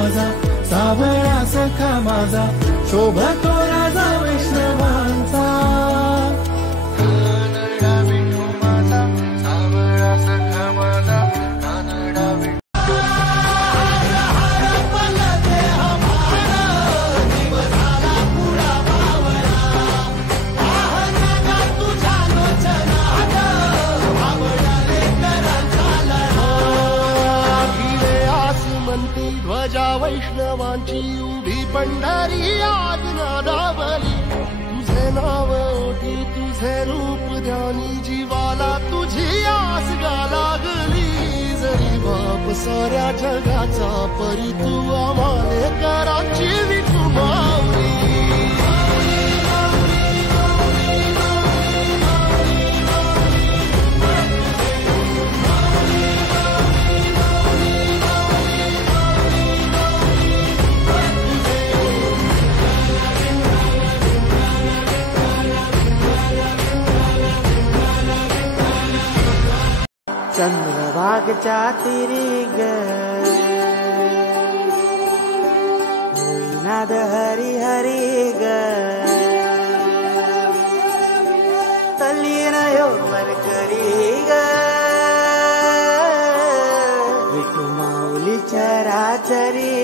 माझा, सावळा सखा माझा, शोभतो राजा वैष्णवांचा. कानडा विठू माझा, सावळा सखा माझा, कानडा विठू. ध्वजा वैष्णवांची उभी पंढरी आज नादावली. तुझे नाव ओठी तुझे रूप ध्यानी, जीवाला तुझी आस गा लागली. जरी बाप साऱ्या जगाचा परी, तू आम्हाले कराची विठू माऊली. चंद्रभागच्या तिरी ग नाद हरी हरी ग, तल्लीन योवर करी ग. विठू माऊली चराचरी